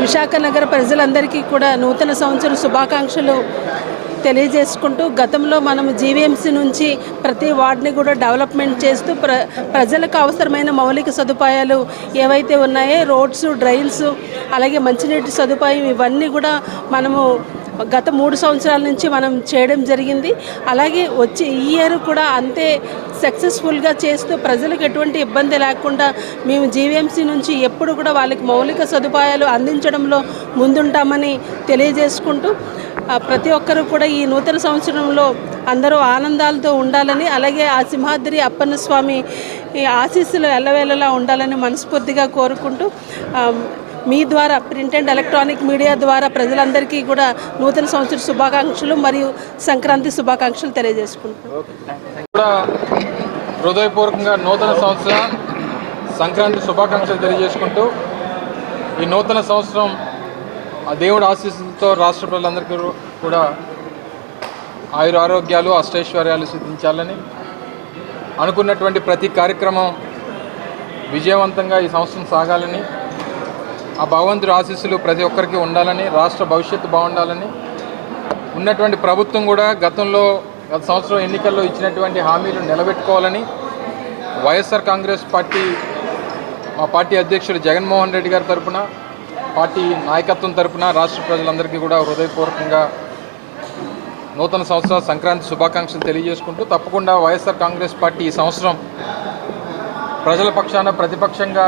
విశాఖ నగర ప్రజలందరికీ కూడా నూతన సంవత్సర శుభాకాంక్షలు తెలియజేసుకుంటూ గతంలో మనం జీవీఎంసీ నుంచి ప్రతి వార్డుని కూడా డెవలప్మెంట్ చేస్తూ ప్రజలకు అవసరమైన మౌలిక సదుపాయాలు ఏవైతే ఉన్నాయో రోడ్స్, డ్రైన్స్, అలాగే మంచినీటి సదుపాయం ఇవన్నీ కూడా మనము గత 3 సంవత్సరాల నుంచి మనం చేయడం జరిగింది. అలాగే వచ్చే ఈ ఇయర్ కూడా అంతే సక్సెస్ఫుల్గా చేస్తూ ప్రజలకు ఎటువంటి ఇబ్బంది లేకుండా మేము జీవీఎంసీ నుంచి ఎప్పుడు కూడా వాళ్ళకి మౌలిక సదుపాయాలు అందించడంలో ముందుంటామని తెలియజేసుకుంటూ ప్రతి ఒక్కరూ కూడా ఈ నూతన సంవత్సరంలో అందరూ ఆనందాలతో ఉండాలని, అలాగే ఆ సింహాద్రి అప్పన్న స్వామి ఆశీస్సులు ఎల్లవేళలా ఉండాలని మనస్ఫూర్తిగా కోరుకుంటూ మీ ద్వారా ప్రింట్ అండ్ ఎలక్ట్రానిక్ మీడియా ద్వారా ప్రజలందరికీ కూడా నూతన సంవత్సర శుభాకాంక్షలు మరియు సంక్రాంతి శుభాకాంక్షలు తెలియజేసుకుంటున్నాం. హృదయపూర్వకంగా నూతన సంవత్సర సంక్రాంతి శుభాకాంక్షలు తెలియజేసుకుంటూ ఈ నూతన సంవత్సరం ఆ దేవుడి ఆశీస్సులతో రాష్ట్ర ప్రజలందరికీ కూడా ఆయురారోగ్యాలు, అష్టైశ్వర్యాలు సిద్ధించాలని, అనుకున్నటువంటి ప్రతి కార్యక్రమం విజయవంతంగా ఈ సంవత్సరం సాగాలని, ఆ భగవంతుడి ఆశీస్సులు ప్రతి ఒక్కరికి ఉండాలని, రాష్ట్ర భవిష్యత్తు బాగుండాలని, ఉన్నటువంటి ప్రభుత్వం కూడా గత సంవత్సరం ఎన్నికల్లో ఇచ్చినటువంటి హామీలు నిలబెట్టుకోవాలని వైఎస్ఆర్ కాంగ్రెస్ పార్టీ మా పార్టీ అధ్యక్షుడు జగన్మోహన్ రెడ్డి గారి తరఫున, పార్టీ నాయకత్వం తరఫున రాష్ట్ర ప్రజలందరికీ కూడా హృదయపూర్వకంగా నూతన సంవత్సర సంక్రాంతి శుభాకాంక్షలు తెలియజేసుకుంటూ, తప్పకుండా వైఎస్ఆర్ కాంగ్రెస్ పార్టీ ఈ సంవత్సరం ప్రజల పక్షాన ప్రతిపక్షంగా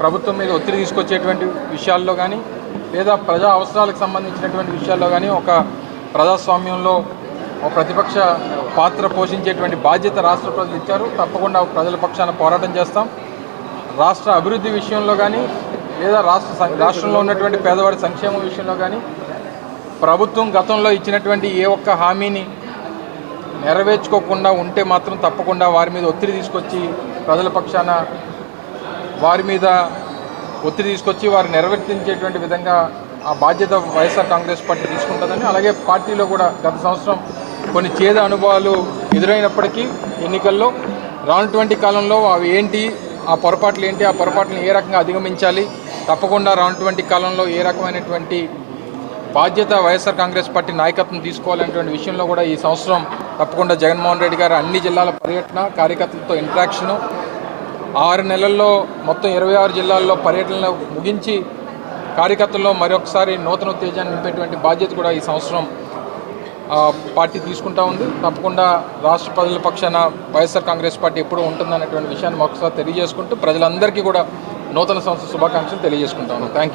ప్రభుత్వం మీద ఒత్తిడి తీసుకొచ్చేటువంటి విషయాల్లో కానీ, లేదా ప్రజా అవసరాలకు సంబంధించినటువంటి విషయాల్లో కానీ ఒక ప్రజాస్వామ్యంలో ఒక ప్రతిపక్ష పాత్ర పోషించేటువంటి బాధ్యత రాష్ట్ర ప్రజలు ఇచ్చారు. తప్పకుండా ప్రజల పక్షాన పోరాటం చేస్తాం. రాష్ట్ర అభివృద్ధి విషయంలో కానీ, లేదా రాష్ట్రంలో ఉన్నటువంటి పేదవాడి సంక్షేమం విషయంలో కానీ ప్రభుత్వం గతంలో ఇచ్చినటువంటి ఏ ఒక్క హామీని నెరవేర్చుకోకుండా ఉంటే మాత్రం తప్పకుండా వారి మీద ఒత్తిడి తీసుకొచ్చి ప్రజల పక్షాన వారి మీద ఒత్తిడి తీసుకొచ్చి వారు నెరవేర్తించేటువంటి విధంగా ఆ బాధ్యత వైఎస్ఆర్ కాంగ్రెస్ పార్టీ తీసుకుంటుందని, అలాగే పార్టీలో కూడా గత సంవత్సరం కొన్ని చేదు అనుభవాలు ఎదురైనప్పటికీ ఎన్నికల్లో రానుటువంటి కాలంలో అవి ఏంటి, ఆ పొరపాట్లు ఏంటి, ఆ పొరపాట్లను ఏ రకంగా అధిగమించాలి, తప్పకుండా రానుటువంటి కాలంలో ఏ రకమైనటువంటి బాధ్యత వైఎస్ఆర్ కాంగ్రెస్ పార్టీ నాయకత్వం తీసుకోవాలనేటువంటి విషయంలో కూడా ఈ సంవత్సరం తప్పకుండా జగన్మోహన్ రెడ్డి గారు అన్ని జిల్లాల పర్యటన, కార్యకర్తలతో ఇంటరాక్షను, 6 నెలల్లో మొత్తం 26 జిల్లాల్లో పర్యటనలు ముగించి కార్యకర్తల్లో మరొకసారి నూతన ఉత్తేజాన్ని నింపేటువంటి బాధ్యత కూడా ఈ సంవత్సరం పార్టీ తీసుకుంటా ఉంది. తప్పకుండా రాష్ట్ర ప్రజల పక్షాన వైఎస్ఆర్ కాంగ్రెస్ పార్టీ ఎప్పుడూ ఉంటుందనేటువంటి విషయాన్ని ఒకసారి తెలియజేసుకుంటూ ప్రజలందరికీ కూడా నూతన సంవత్సర శుభాకాంక్షలు తెలియజేసుకుంటాను. Thank you.